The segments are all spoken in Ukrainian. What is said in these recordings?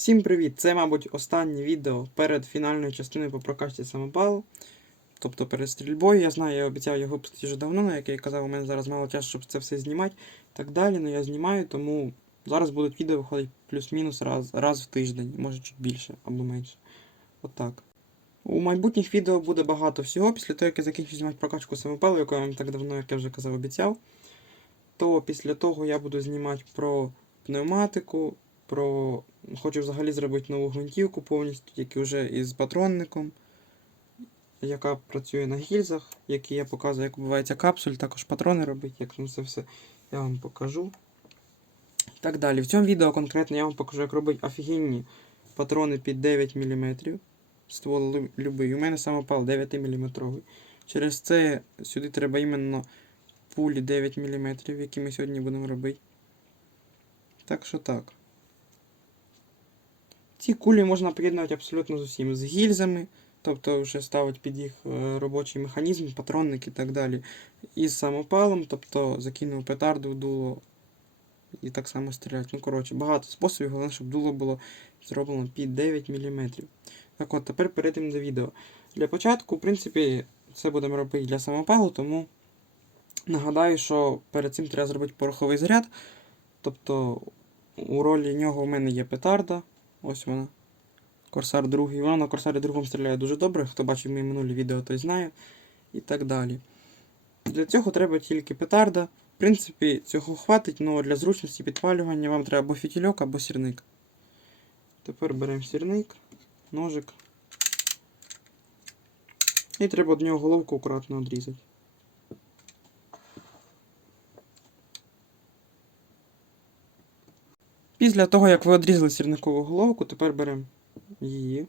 Всім привіт! Це, мабуть, останнє відео перед фінальною частиною по прокачці самопалу. Тобто перед стрільбою. Я знаю, я обіцяв його випустити вже давно, але як я казав, у мене зараз мало часу, щоб це все знімати. і Так далі, але я знімаю, тому зараз будуть відео виходити плюс-мінус раз, раз в тиждень, може чуть більше або менше. Отак. У майбутніх відео буде багато всього. Після того, як я закінчу знімати прокачку самопалу, яку я вам так давно, як я вже казав, обіцяв. То після того я буду знімати про пневматику, про. Хочу взагалі зробити нову гвинтівку повністю, тільки вже із патронником, яка працює на гільзах, які я показую, як вбивається капсуль, також патрони робить, як ну, це все я вам покажу. І так далі. В цьому відео конкретно я вам покажу, як робити офігенні патрони під 9 мм. Ствол любий. У мене самопал 9 мм. Через це сюди треба іменно пулі 9 мм, які ми сьогодні будемо робити. Так що так. Ці кулі можна приєднувати абсолютно з усім. З гільзами, тобто вже ставити під їх е, робочий механізм, патронник і так далі. І з самопалом, тобто закинув петарду в дуло і так само стріляти. Ну, коротше, багато способів, головне, щоб дуло було зроблено під 9 мм. Так от, тепер перейдемо до відео. Для початку, в принципі, це будемо робити для самопалу, тому нагадаю, що перед цим треба зробити пороховий заряд. Тобто у ролі нього у мене є петарда. Ось вона. Корсар другий. Вона на Корсарі другому стріляє дуже добре. Хто бачив мої минулі відео, той знає. І так далі. Для цього треба тільки петарда. В принципі, цього хватить, але для зручності підпалювання вам треба або фітільок, або сірник. Тепер беремо сірник, ножик. І треба од нього головку акуратно відрізати. Після того, як ви відрізали сірникову головку, тепер беремо її,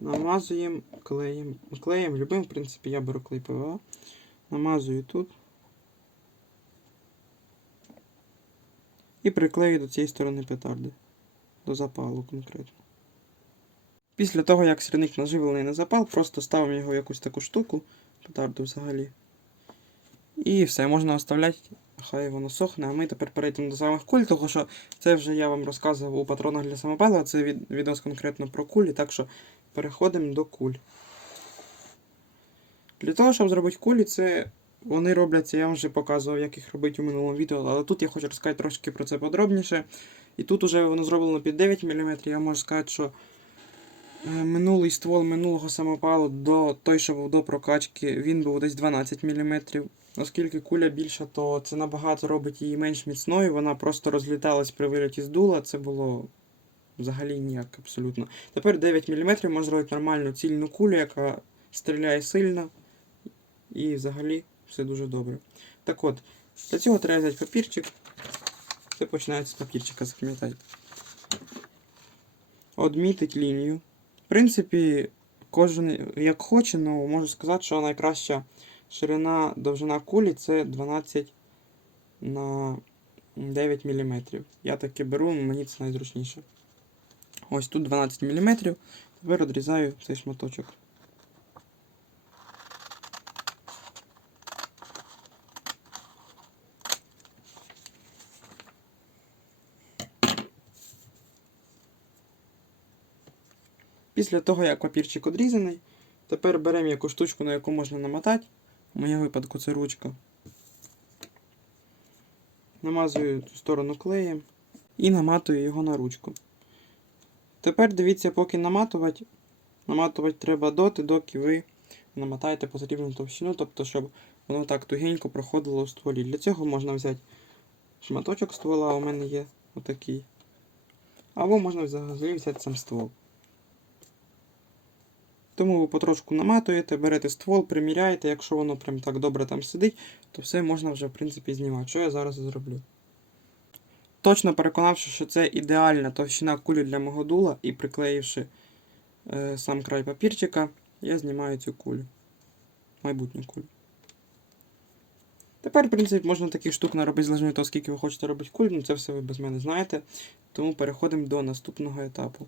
намазуємо клеєм. Клеєм любим, в принципі, я беру клей ПВА. Намазую тут. І приклею до цієї сторони петарди. До запалу конкретно. Після того, як сірник наживлений на запал, просто ставимо його в якусь таку штуку, петарду взагалі. І все, можна оставляти, хай воно сохне, а ми тепер перейдемо до самих куль, тому що це вже я вам розказував у патронах для самопалу, це від, відос конкретно про кулі, так що переходимо до куль. Для того, щоб зробити кулі, це вони робляться, я вам вже показував, як їх робити у минулому відео, але тут я хочу розказати трошки про це подробніше. І тут уже воно зроблено під 9 мм, я можу сказати, що е, минулий ствол минулого самопалу до той, що був до прокачки, він був десь 12 мм. Оскільки куля більша, то це набагато робить її менш міцною. Вона просто розліталась при вильоті з дула. Це було взагалі ніяк абсолютно. Тепер 9 мм можна зробити нормальну цільну кулю, яка стріляє сильно. І взагалі все дуже добре. Так от, для цього треба взяти папірчик. Це починається з папірчика, запам'ятайте. Одмітить лінію. В принципі, кожен як хоче, але можу сказати, що найкраща ширина довжина кулі це 12 на 9 мм. Я таке беру, мені це найзручніше. Ось тут 12 мм. Тепер відрізаю цей шматочок. Після того, як папірчик одрізаний, тепер беремо яку штучку, на яку можна намотати. У моєму випадку це ручка. Намазую цю сторону клеєм і наматую його на ручку. Тепер дивіться, поки наматувати, наматувати треба доти, доки ви намотаєте потрібну товщину, тобто, щоб воно так тугенько проходило у стволі. Для цього можна взяти шматочок ствола, у мене є отакий. Або можна взагалі взяти сам ствол. Тому ви потрошку наматуєте, берете ствол, приміряєте, якщо воно прям так добре там сидить, то все можна вже в принципі знімати. Що я зараз і зроблю. Точно переконавши, що це ідеальна товщина кулі для мого дула і приклеївши е, сам край папірчика, я знімаю цю кулю. Майбутню кулю. Тепер, в принципі, можна таких штук наробити залежно від того, скільки ви хочете робити куль, ну це все ви без мене знаєте. Тому переходимо до наступного етапу.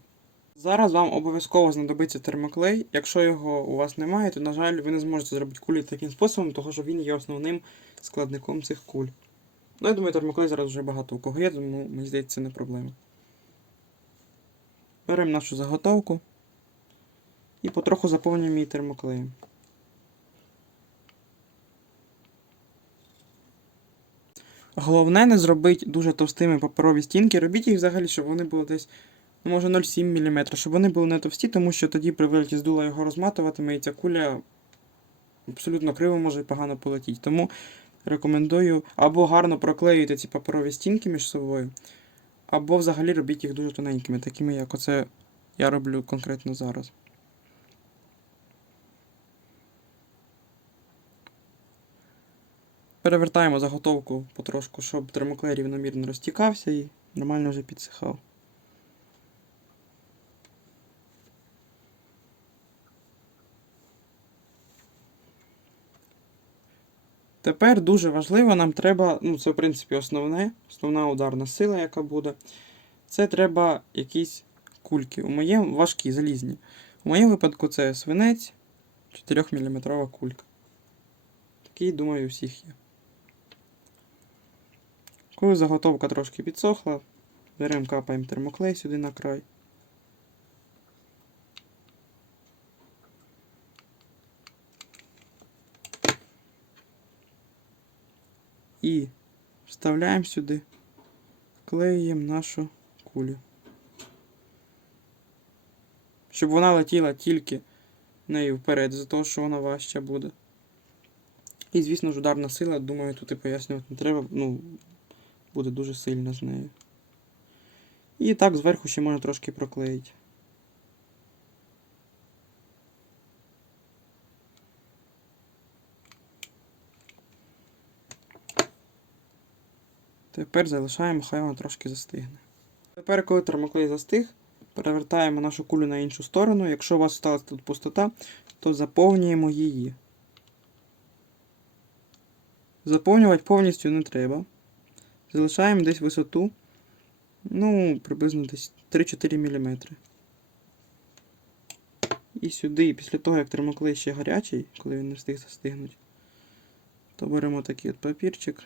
Зараз вам обов'язково знадобиться термоклей. Якщо його у вас немає, то, на жаль, ви не зможете зробити кулі таким способом, тому що він є основним складником цих куль. Ну, я думаю, термоклей зараз вже багато у кого є, тому мені здається, це не проблема. Беремо нашу заготовку і потроху заповнюємо її термоклеєм. Головне не зробити дуже товстими паперові стінки. Робіть їх взагалі, щоб вони були десь, може 0,7 мм, щоб вони були не товсті, тому що тоді при виліті з дула його розматуватиме і ця куля абсолютно криво може і погано полетіти. Тому рекомендую або гарно проклеюйте ці паперові стінки між собою, або взагалі робіть їх дуже тоненькими, такими, як оце я роблю конкретно зараз. Перевертаємо заготовку потрошку, щоб термоклей рівномірно розтікався і нормально вже підсихав. Тепер дуже важливо, нам треба, ну це в принципі основне, основна ударна сила, яка буде. Це треба якісь кульки. У моєму важкі, залізні. У моєму випадку це свинець 4 мм кулька. Такий, думаю, у всіх є. Коли заготовка трошки підсохла, беремо капаємо термоклей сюди на край. І вставляємо сюди, клеїмо нашу кулю. Щоб вона летіла тільки нею вперед, за того, що вона важча буде. І, звісно ж, ударна сила, думаю, тут і пояснювати не треба, ну, буде дуже сильна з нею. І так зверху ще можна трошки проклеїти. Тепер залишаємо, хай вона трошки застигне. Тепер, коли термоклей застиг, перевертаємо нашу кулю на іншу сторону. Якщо у вас сталася тут пустота, то заповнюємо її. Заповнювати повністю не треба. Залишаємо десь висоту, ну, приблизно десь 3-4 мм. І сюди, після того, як термоклей ще гарячий, коли він не встиг застигнути, то беремо такий от папірчик.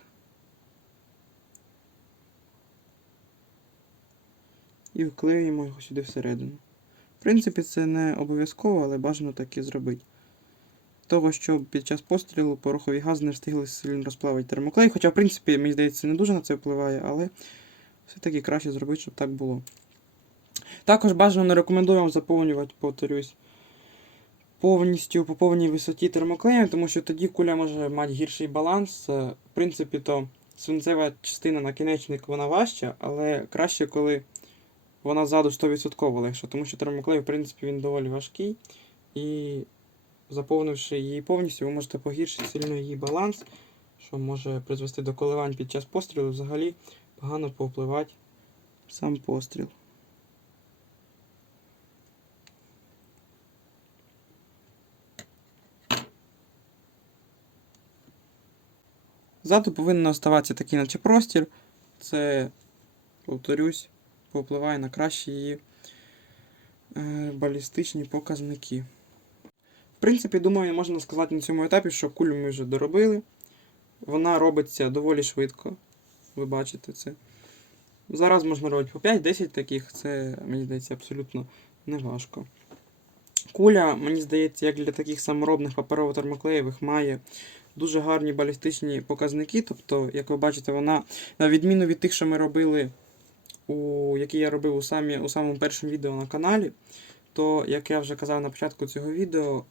І вклеюємо його сюди всередину. В принципі, це не обов'язково, але бажано так і зробити. Того, щоб під час пострілу порохові гази не встигли сильно розплавити термоклей. Хоча, в принципі, мені здається, не дуже на це впливає, але все-таки краще зробити, щоб так було. Також бажано не рекомендую вам заповнювати, повторюсь, повністю по повній висоті термоклеєм, тому що тоді куля може мати гірший баланс. Е, В принципі, то свинцева частина накінечник вона важча, але краще, коли вона ззаду 100% легша, тому що термоклей, в принципі, він доволі важкий. І заповнивши її повністю, ви можете погіршити сильно її баланс, що може призвести до коливань під час пострілу, взагалі погано повпливати сам постріл. Ззаду повинен оставатися такий наче простір. Це, повторюсь, повпливає на кращі її е, балістичні показники. В принципі, думаю, можна сказати на цьому етапі, що кулю ми вже доробили. Вона робиться доволі швидко. Ви бачите це. Зараз можна робити по 5-10 таких, це, мені здається, абсолютно не важко. Куля, мені здається, як для таких саморобних паперово-термоклеєвих, має дуже гарні балістичні показники. Тобто, як ви бачите, вона, на відміну від тих, що ми робили, у, які я робив у, самі, у самому першому відео на каналі, то, як я вже казав на початку цього відео,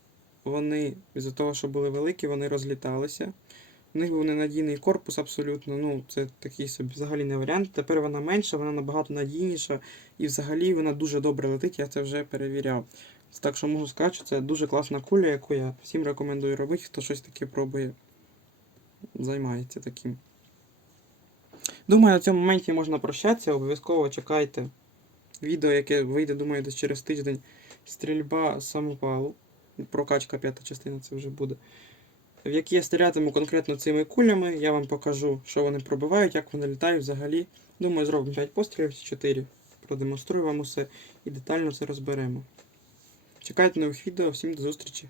вони, із-за того, що були великі, вони розліталися. У них був ненадійний корпус абсолютно. Ну, це такий собі взагалі не варіант. Тепер вона менша, вона набагато надійніша і взагалі вона дуже добре летить, я це вже перевіряв. Так що можу сказати, що це дуже класна куля, яку я всім рекомендую робити, хто щось таке пробує, займається таким. Думаю, на цьому моменті можна прощатися. Обов'язково чекайте відео, яке вийде, думаю, десь через тиждень. Стрільба з самопалу. Прокачка п'ята частина це вже буде. В якій я стрілятиму конкретно цими кулями, я вам покажу, що вони пробивають, як вони літають взагалі. Думаю, зробимо 5 пострілів чи 4. Продемонструю вам усе і детально це розберемо. Чекайте нових відео, всім до зустрічі!